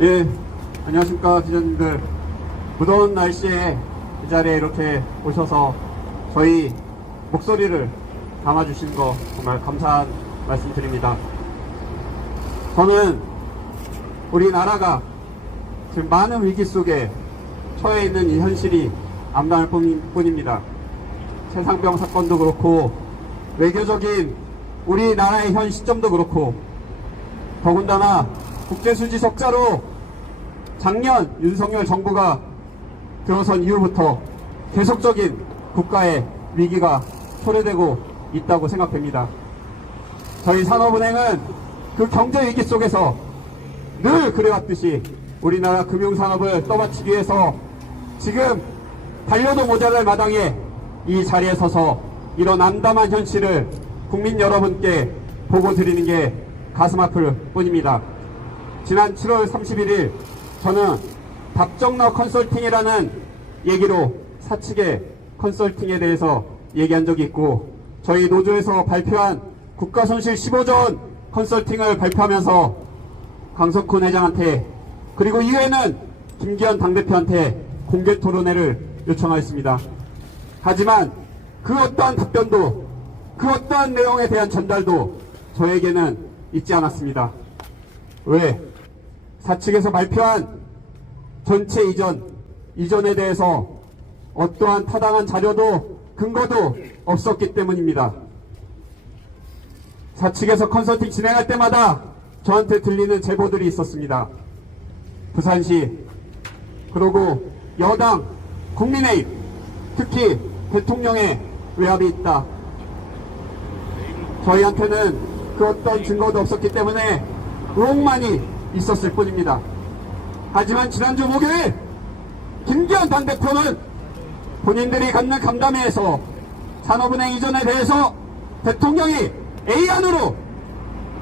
예, 안녕하십니까 기자님들. 무더운 날씨에 이 자리에 이렇게 오셔서 저희 목소리를 담아주시는 거 정말 감사한 말씀 드립니다. 저는 우리나라가 지금 많은 위기 속에 처해 있는 이 현실이 암담할 뿐입니다. 최상병 사건도 그렇고 외교적인 우리나라의 현 시점도 그렇고 더군다나 국제수지 적자로 작년 윤석열 정부가 들어선 이후부터 계속적인 국가의 위기가 초래되고 있다고 생각됩니다. 저희 산업은행은 그 경제 위기 속에서 늘 그래왔듯이 우리나라 금융산업을 떠받치기 위해서 지금 달려도 모자랄 마당에 이 자리에 서서 이런 암담한 현실을 국민 여러분께 보고 드리는 게 가슴 아플 뿐입니다. 지난 7월 31일 저는 답정너 컨설팅이라는 얘기로 사측의 컨설팅에 대해서 얘기한 적이 있고, 저희 노조에서 발표한 국가손실 15조 원 컨설팅을 발표하면서 강석훈 회장한테 그리고 이후에는 김기현 당대표한테 공개 토론회를 요청하였습니다. 하지만 그 어떠한 답변도 그 어떠한 내용에 대한 전달도 저에게는 있지 않았습니다. 왜? 사측에서 발표한 전체 이전에 대해서 어떠한 타당한 자료도 근거도 없었기 때문입니다. 사측에서 컨설팅 진행할 때마다 저한테 들리는 제보들이 있었습니다. 부산시 그리고 여당 국민의힘 특히 대통령의 외압이 있다. 저희한테는 그 어떤 증거도 없었기 때문에 의혹만이 있었을 뿐입니다. 하지만 지난주 목요일 김기현 당대표는 본인들이 갖는 간담회에서 산업은행 이전에 대해서 대통령이 A안으로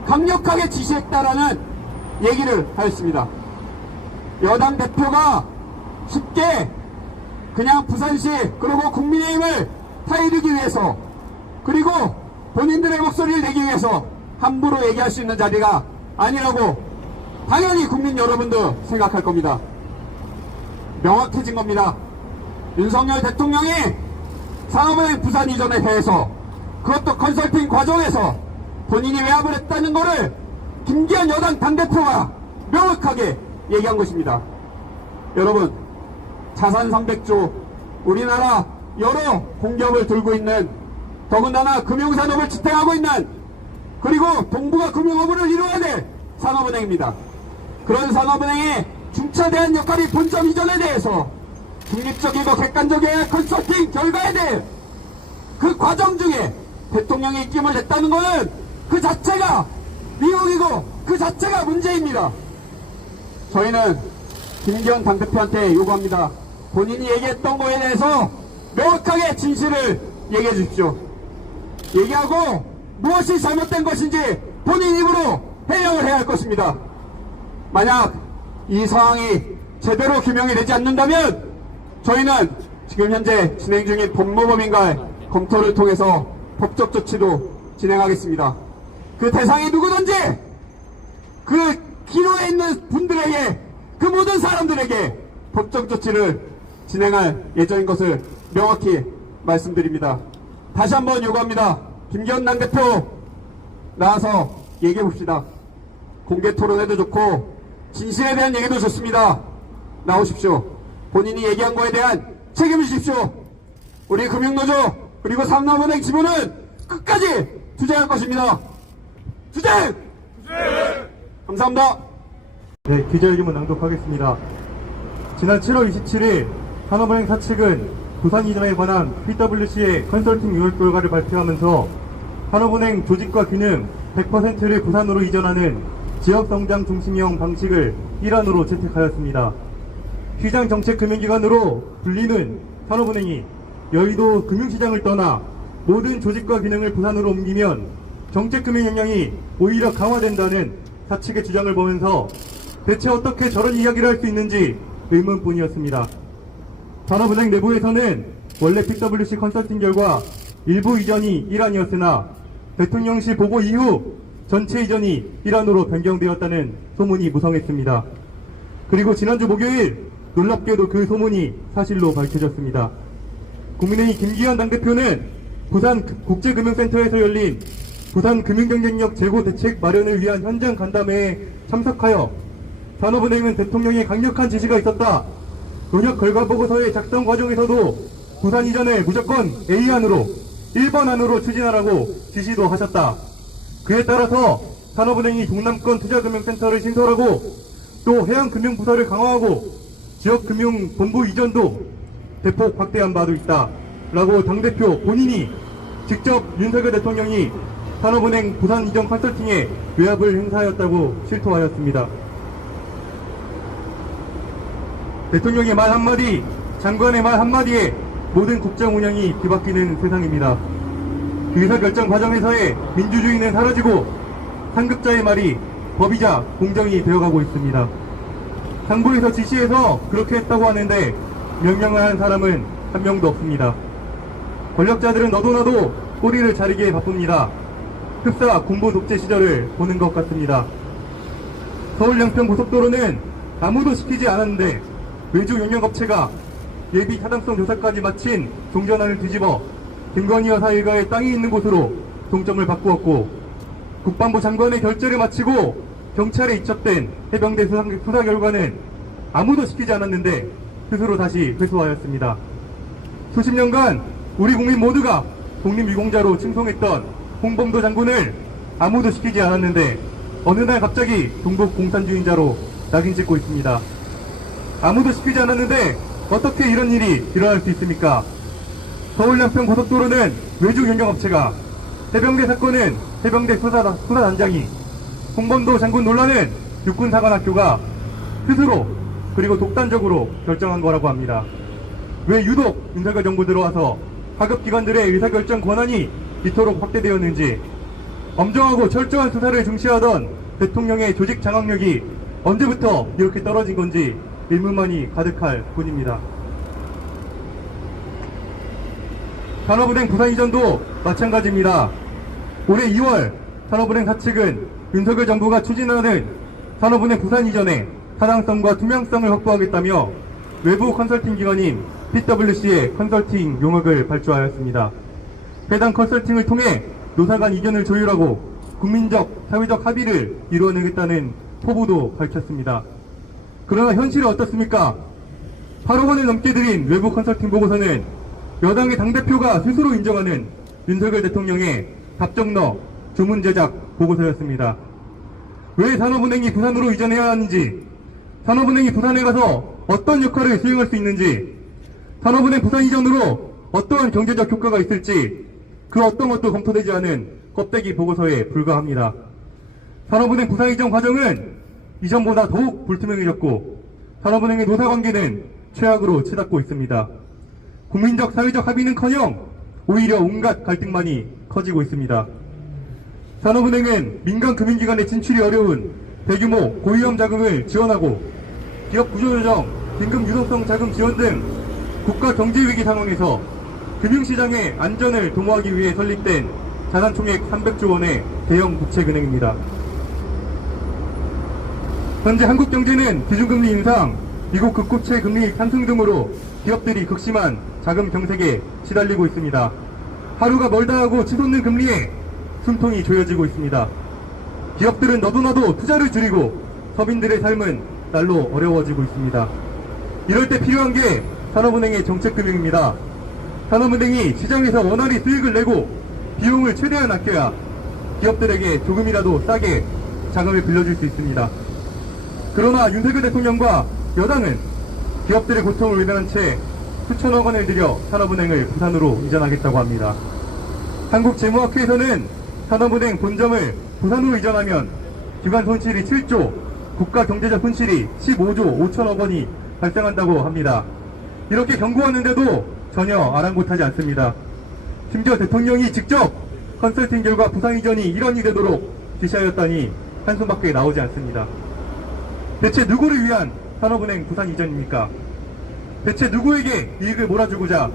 강력하게 지시했다라는 얘기를 하였습니다. 여당 대표가 쉽게 그냥 부산시 그리고 국민의힘을 타이르기 위해서 그리고 본인들의 목소리를 내기 위해서 함부로 얘기할 수 있는 자리가 아니라고 당연히 국민 여러분도 생각할 겁니다. 명확해진 겁니다. 윤석열 대통령이 산업은행 부산 이전에 대해서 그것도 컨설팅 과정에서 본인이 외압을 했다는 것을 김기현 여당 당대표가 명확하게 얘기한 것입니다. 여러분, 자산 300조, 우리나라 여러 공기업을 들고 있는, 더군다나 금융산업을 지탱하고 있는, 그리고 동북아 금융업을 이루어야 될 산업은행입니다. 그런 산업은행의 중차대한 역할이 본점 이전에 대해서 중립적이고 객관적인 컨설팅 결과에 대해 그 과정 중에 대통령이 입김을 냈다는 것은 그 자체가 미혹이고 그 자체가 문제입니다. 저희는 김기현 당대표한테 요구합니다. 본인이 얘기했던 거에 대해서 명확하게 진실을 얘기해 주십시오. 얘기하고 무엇이 잘못된 것인지 본인 입으로 해명을 해야 할 것입니다. 만약 이 상황이 제대로 규명이 되지 않는다면 저희는 지금 현재 진행 중인 법무법인과의 검토를 통해서 법적 조치도 진행하겠습니다. 그 대상이 누구든지 그 기로에 있는 분들에게, 그 모든 사람들에게 법적 조치를 진행할 예정인 것을 명확히 말씀드립니다. 다시 한번 요구합니다. 김기현 당대표 나와서 얘기해 봅시다. 공개 토론회도 좋고 진실에 대한 얘기도 좋습니다. 나오십시오. 본인이 얘기한 거에 대한 책임을 지십시오. 우리 금융노조 그리고 삼남은행 지부는 끝까지 투쟁할 것입니다. 투쟁! 감사합니다. 네, 기자회견문 낭독하겠습니다. 지난 7월 27일 산업은행 사측은 부산 이전에 관한 PwC의 컨설팅 요약 결과를 발표하면서 산업은행 조직과 기능 100%를 부산으로 이전하는 지역성장 중심형 방식을 일환으로 채택하였습니다. 시장정책금융기관으로 불리는 산업은행이 여의도 금융시장을 떠나 모든 조직과 기능을 부산으로 옮기면 정책금융 역량이 오히려 강화된다는 사측의 주장을 보면서 대체 어떻게 저런 이야기를 할 수 있는지 의문뿐이었습니다. 산업은행 내부에서는 원래 PwC 컨설팅 결과 일부 이전이 일환이었으나 대통령실 보고 이후 전체 이전이 일환으로 변경되었다는 소문이 무성했습니다. 그리고 지난주 목요일 놀랍게도 그 소문이 사실로 밝혀졌습니다. 국민의힘 김기현 당대표는 부산 국제금융센터에서 열린 부산 금융경쟁력 제고 대책 마련을 위한 현장 간담회에 참석하여 산업은행은 대통령의 강력한 지시가 있었다. 논협 결과 보고서의 작성 과정에서도 부산 이전을 무조건 A안으로 1번 안으로 추진하라고 지시도 하셨다. 그에 따라서 산업은행이 동남권 투자금융센터를 신설하고 또 해양금융부서를 강화하고 지역금융본부 이전도 대폭 확대한 바도 있다. 라고 당대표 본인이 직접 윤석열 대통령이 산업은행 부산 이전 컨설팅에 외압을 행사하였다고 실토하였습니다. 대통령의 말 한마디, 장관의 말 한마디에 모든 국정 운영이 뒤바뀌는 세상입니다. 의사결정 과정에서의 민주주의는 사라지고 상급자의 말이 법이자 공정이 되어가고 있습니다. 상부에서 지시해서 그렇게 했다고 하는데 명령을 한 사람은 한 명도 없습니다. 권력자들은 너도나도 꼬리를 자르기에 바쁩니다. 흡사 군부 독재 시절을 보는 것 같습니다. 서울 양평 고속도로는 아무도 시키지 않았는데 외주 용역업체가 예비 타당성 조사까지 마친 종전안을 뒤집어 김건희 여사 일가의 땅이 있는 곳으로 동점을 바꾸었고 국방부 장관의 결재를 마치고 경찰에 이첩된 해병대 수사 결과는 아무도 시키지 않았는데 스스로 다시 회수하였습니다. 수십 년간 우리 국민 모두가 독립유공자로 칭송했던 홍범도 장군을 아무도 시키지 않았는데 어느 날 갑자기 동북 공산주의자로 낙인 찍고 있습니다. 아무도 시키지 않았는데 어떻게 이런 일이 일어날 수 있습니까? 서울 양평 고속도로는 외주 용역업체가, 해병대 사건은 해병대 수사단장이, 홍범도 장군 논란은 육군사관학교가 스스로 그리고 독단적으로 결정한 거라고 합니다. 왜 유독 윤석열 정부 들어와서 하급기관들의 의사결정 권한이 이토록 확대되었는지, 엄정하고 철저한 수사를 중시하던 대통령의 조직 장악력이 언제부터 이렇게 떨어진 건지 의문만이 가득할 뿐입니다. 산업은행 부산 이전도 마찬가지입니다. 올해 2월 산업은행 사측은 윤석열 정부가 추진하는 산업은행 부산 이전에 타당성과 투명성을 확보하겠다며 외부 컨설팅 기관인 PwC의 컨설팅 용역을 발주하였습니다. 해당 컨설팅을 통해 노사간 이전을 조율하고 국민적, 사회적 합의를 이루어내겠다는 포부도 밝혔습니다. 그러나 현실은 어떻습니까? 8억 원을 넘게 들인 외부 컨설팅 보고서는 여당의 당대표가 스스로 인정하는 윤석열 대통령의 답정너 조문 제작 보고서였습니다. 왜 산업은행이 부산으로 이전해야 하는지, 산업은행이 부산에 가서 어떤 역할을 수행할 수 있는지, 산업은행 부산 이전으로 어떠한 경제적 효과가 있을지 그 어떤 것도 검토되지 않은 껍데기 보고서에 불과합니다. 산업은행 부산 이전 과정은 이전보다 더욱 불투명해졌고 산업은행의 노사관계는 최악으로 치닫고 있습니다. 국민적 사회적 합의는커녕 오히려 온갖 갈등만이 커지고 있습니다. 산업은행은 민간 금융기관의 진출이 어려운 대규모 고위험 자금을 지원하고 기업 구조조정, 긴급 유동성 자금 지원 등 국가 경제위기 상황에서 금융시장의 안전을 도모하기 위해 설립된 자산총액 300조 원의 대형 부채은행입니다. 현재 한국 경제는 기준금리 인상, 미국 급고체 금리 상승 등으로 기업들이 극심한 자금 경색에 시달리고 있습니다. 하루가 멀다 하고 치솟는 금리에 숨통이 조여지고 있습니다. 기업들은 너도나도 투자를 줄이고 서민들의 삶은 날로 어려워지고 있습니다. 이럴 때 필요한 게 산업은행의 정책금융입니다. 산업은행이 시장에서 원활히 수익을 내고 비용을 최대한 아껴야 기업들에게 조금이라도 싸게 자금을 빌려줄 수 있습니다. 그러나 윤석열 대통령과 여당은 기업들의 고통을 외면한 채 수천억 원을 들여 산업은행을 부산으로 이전하겠다고 합니다. 한국재무학회에서는 산업은행 본점을 부산으로 이전하면 기관 손실이 7조, 국가 경제적 손실이 15조 5천억 원이 발생한다고 합니다. 이렇게 경고하는데도 전혀 아랑곳하지 않습니다. 심지어 대통령이 직접 컨설팅 결과 부산 이전이 일원이 되도록 지시하였다니 한숨밖에 나오지 않습니다. 대체 누구를 위한 산업은행 부산 이전입니까? 대체 누구에게 이익을 몰아주고자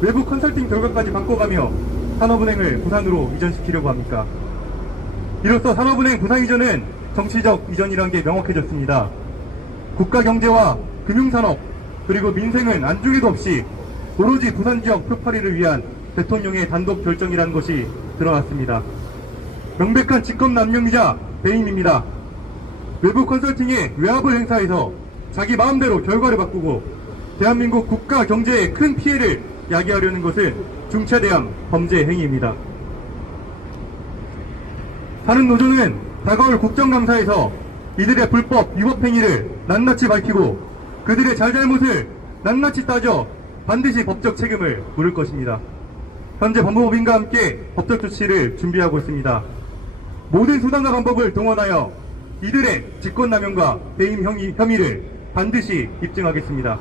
외부 컨설팅 결과까지 바꿔가며 산업은행을 부산으로 이전시키려고 합니까? 이로써 산업은행 부산 이전은 정치적 이전이란 게 명확해졌습니다. 국가 경제와 금융산업 그리고 민생은 안중에도 없이 오로지 부산 지역 표파리를 위한 대통령의 단독 결정이라는 것이 드러났습니다. 명백한 직권 남용이자 배임입니다. 외부 컨설팅의 외압을 행사해서 자기 마음대로 결과를 바꾸고 대한민국 국가 경제에 큰 피해를 야기하려는 것은 중차대한 범죄 행위입니다. 산업노조는 다가올 국정감사에서 이들의 불법 위법 행위를 낱낱이 밝히고 그들의 잘잘못을 낱낱이 따져 반드시 법적 책임을 물을 것입니다. 현재 법무법인과 함께 법적 조치를 준비하고 있습니다. 모든 수단과 방법을 동원하여 이들의 직권남용과 배임 혐의를 반드시 입증하겠습니다.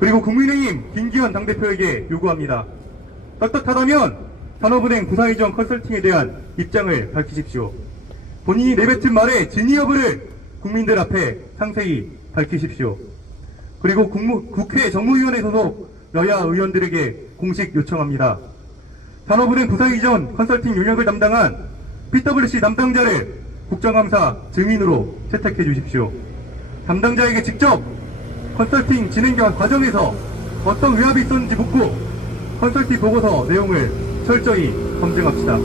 그리고 국민의힘 김기현 당대표에게 요구합니다. 떳떳하다면 산업은행 부산이전 컨설팅에 대한 입장을 밝히십시오. 본인이 내뱉은 말의 진위 여부를 국민들 앞에 상세히 밝히십시오. 그리고 국회 정무위원회 소속 여야 의원들에게 공식 요청합니다. 산업은행 부산이전 컨설팅 용역을 담당한 PwC 담당자를 국정감사 증인으로 채택해 주십시오. 담당자에게 직접 컨설팅 진행 과정에서 어떤 외압이 있었는지 묻고 컨설팅 보고서 내용을 철저히 검증합시다.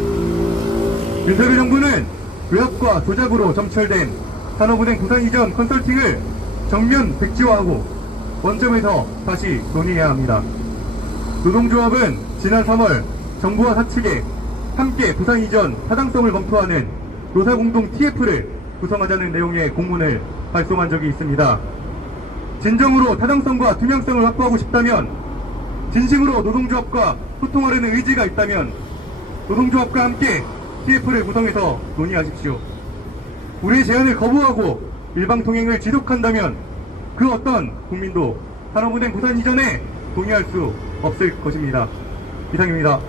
윤석열 정부는 외압과 조작으로 점철된 산업은행 부산 이전 컨설팅을 정면 백지화하고 원점에서 다시 논의해야 합니다. 노동조합은 지난 3월 정부와 사측에 함께 부산 이전 타당성을 검토하는 노사공동 TF를 구성하자는 내용의 공문을 발송한 적이 있습니다. 진정으로 타당성과 투명성을 확보하고 싶다면, 진심으로 노동조합과 소통하려는 의지가 있다면 노동조합과 함께 TF를 구성해서 논의하십시오. 우리의 제안을 거부하고 일방통행을 지속한다면 그 어떤 국민도 산업은행 부산 이전에 동의할 수 없을 것입니다. 이상입니다.